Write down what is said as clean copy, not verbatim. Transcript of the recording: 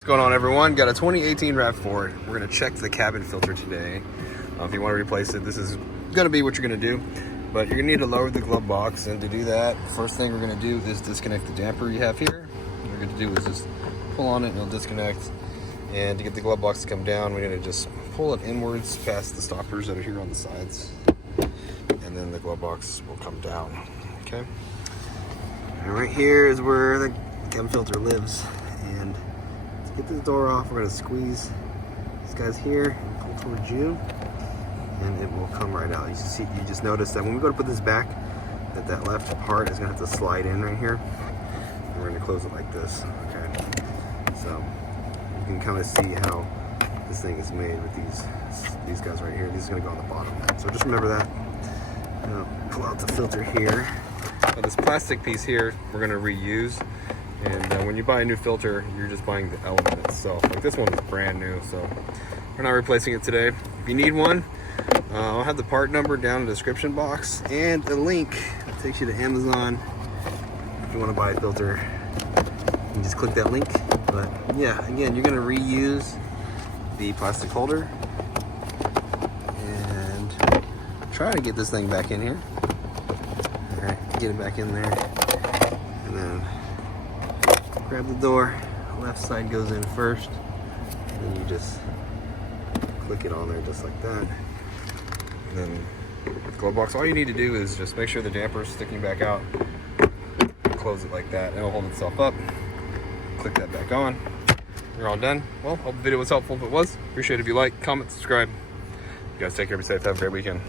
What's going on, everyone? Got a 2018 RAV4. We're going to check the cabin filter today. If you want to replace it, this is going to be what you're going to do. But you're going to need to lower the glove box, and to do that, first thing we're going to do is disconnect the damper you have here. What we're going to do is just pull on it and it'll disconnect. And to get the glove box to come down, we're going to just pull it inwards past the stoppers that are here on the sides. And then the glove box will come down, okay? And right here is where the cabin filter lives. And to get this door off, we're going to squeeze these guys here and pull towards you, and it will come right out. You just notice that when we go to put this back, that left part is going to have to slide in right here. And we're going to close it like this, okay? So you can kind of see how this thing is made with these guys right here. These are going to go on the bottom. So just remember that. Pull out the filter here. Now this plastic piece here, we're going to reuse. And when you buy a new filter, you're just buying the element itself. Like this one is brand new, so we're not replacing it today. If you need one, I'll have the part number down in the description box and a link that takes you to Amazon. If you want to buy a filter, you can just click that link. But yeah, again, you're going to reuse the plastic holder and try to get this thing back in here. All right, get it back in there, and then grab the door, left side goes in first, and then you just click it on there just like that. And then with the glove box, all you need to do is just make sure the damper is sticking back out, close it like that, and it'll hold itself up. Click that back on. You're all done. Well, hope the video was helpful. If it was, appreciate it if you like, comment, subscribe. You guys take care, be safe, have a great weekend.